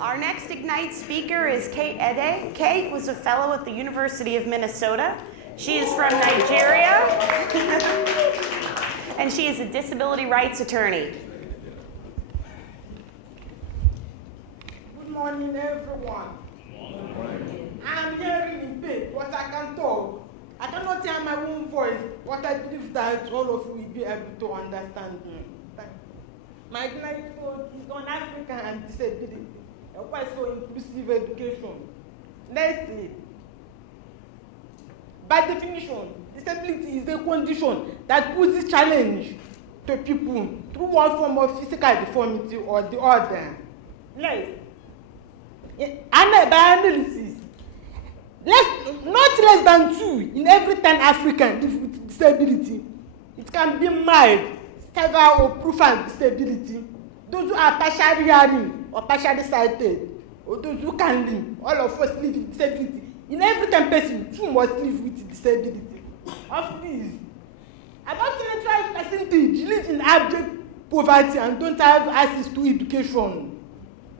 Our next Ignite speaker is Keight Edeh. Keight was a fellow at the University of Minnesota. She is from Nigeria, and she is a disability rights attorney. Good morning, everyone. I'm hearing in pain, but I can talk. I cannot hear my own voice, but I believe that all of you will be able to understand me. My Ignite talk is on Africa and disability, and why so inclusive education. Lastly, by definition, disability is a condition that poses challenge to people through one form of physical deformity or the other. By analysis, not less than 2 in every 10 Africans live with disability. It can be mild, severe, or profound disability. Those who are partially hearing or partially sighted, or those who can live, all of us live with disability. In every 10 persons, 2 must live with disability. Of these, about 25% live in abject poverty and don't have access to education.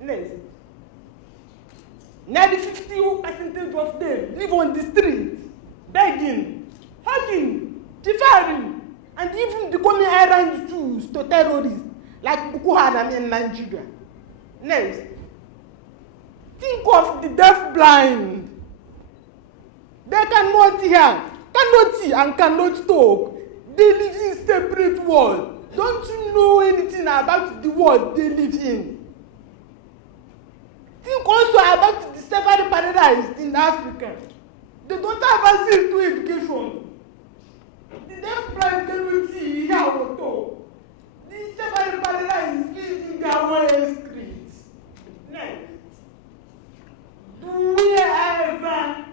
Next. Nearly 50% of them live on the street, begging, hugging, deferring, and even becoming errand tools to terrorists like Boko Haram in Nigeria. Next, think of the deaf-blind. They cannot hear, cannot see, and cannot talk. They live in separate worlds. Don't you know anything about the world they live in? Think also about the several paralyzed in Africa. They don't have access to education. The deaf-blind cannot see, hear, or talk. These several paralyzed live in their own streets. Next, do we ever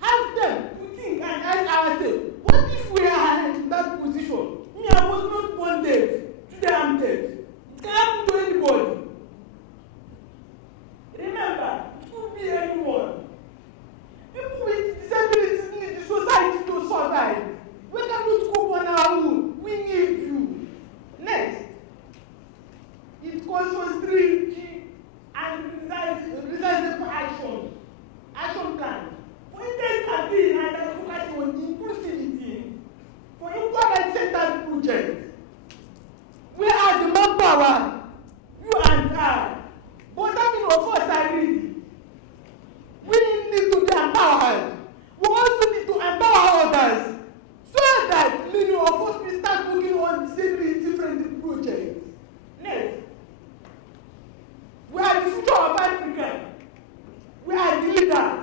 have them to think and ask ourselves, what if we are in that position? Me, I was not born deaf. Today I'm deaf. It can happen to anybody. Remember, it could be anyone. People with disabilities need the society to survive. We cannot cope on our own. We need you. Next, it calls for stringent and realizable action plan. For instance, campaign and advocacy on inclusivity, for equal rights-centered projects, where are the manpower, you and I, but how many of us are ready? We need to be empowered. We also need to empower others so that many of us will start working on disability-friendly projects. Next, we are the future of Africa. We are the leaders.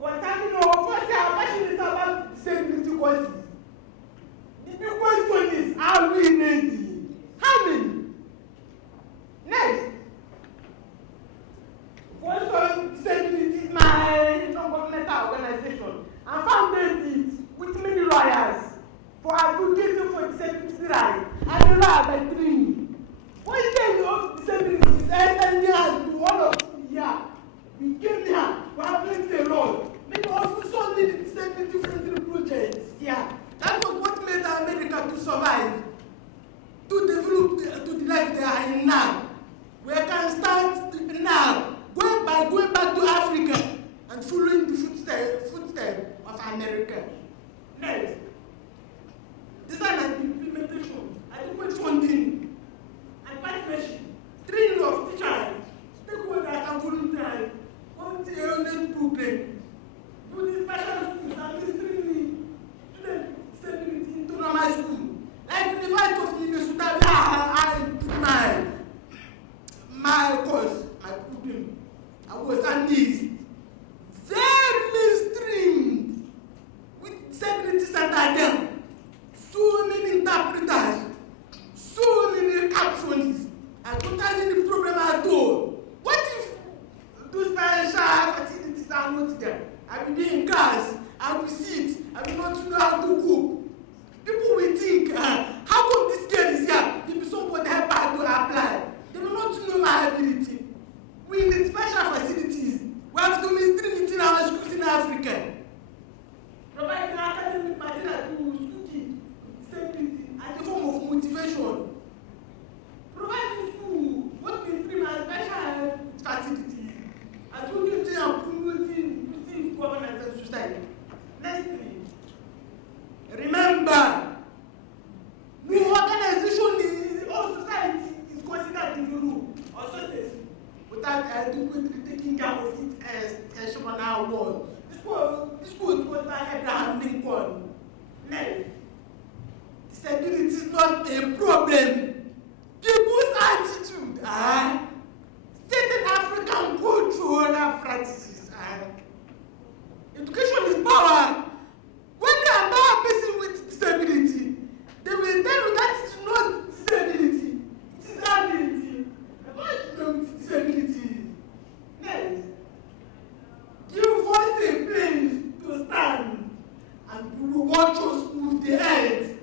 But how many of us are passionate about disability causes? The big question is, are we ready? How many? Next, Voice of Disability is my non-governmental organization and founded it with many lawyers for advocating for disability rights and the law by training. One day of disability is ending to all of you here. We came here, we have plenty a lot. Many of you saw the disability-friendly projects here. That was what made America to survive, to develop to the life they are in now. We can start now, going back to Africa and following the footsteps of America. Next, design and implementation, adequate funding and partnership, training of teachers, stakeholders and volunteers, community awareness programs. Do these special schools and distributing student stability into normal school. Like the University of Minnesota, where my course, my program, I was at least very mainstream with disability center them. So many interpreters, so many captions. I don't have any problem at all. What if those special facilities are not there? I will be in class, I will sit, I will not know how to cook. People will think Yes. Disability is not a problem. People's attitude, certain African cultural practices, education is power. When they empower a person with disability, they will tell you that is not disability, it is ability. What is wrong with disability? Yes. Give us a place to stand and we will watch us move the earth.